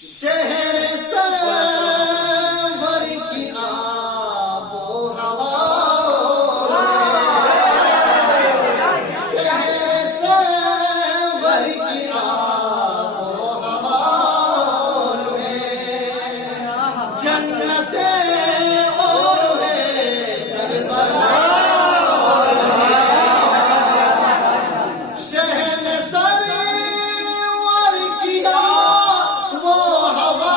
شہر سرور کی آب و ہوا، شہر سرور کی آب و ہوا ہے، جنتیں اور ہے کربلا، شہر سرور کی آب و ہوا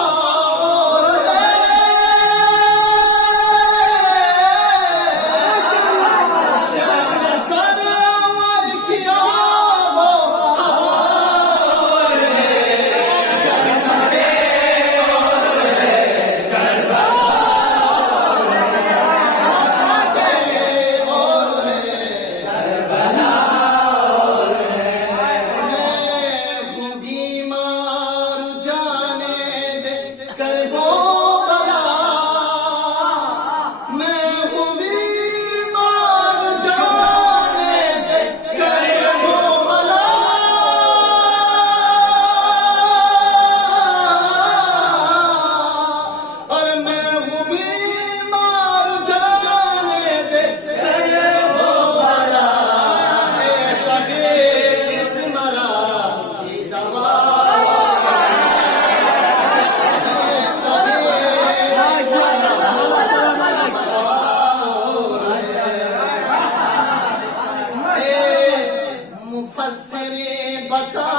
بتا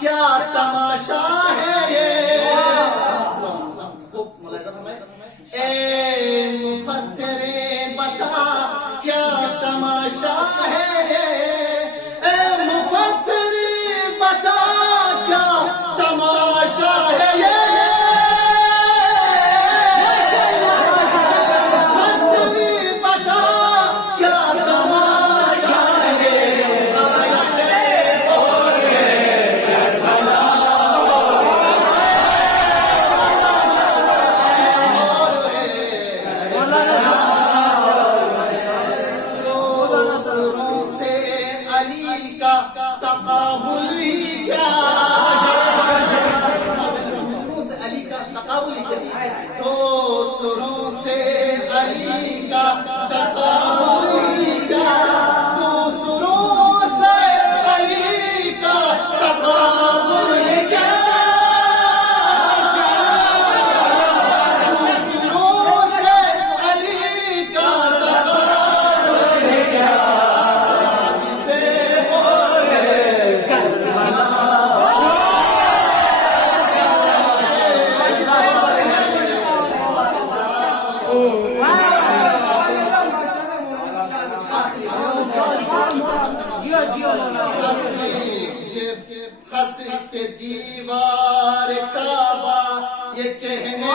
کیا تماشا ہے یہ، اے مفسر بتا کیا تماشا ہے یہ، اے مفسر بتا کیا تماشا ہے یہ، مفسر بتا کیا تماشا ہے تقابل ہی کیا، علی کا تقابل ہی کیا، دو سروں سے علی کا تقابل ہی کیا، دو سروں سے علی کا تقابل ہی کیا، دو سروں سے علی کا تقابل ہی کیا، ہنس کے دیوار کعبہ یہ کہنے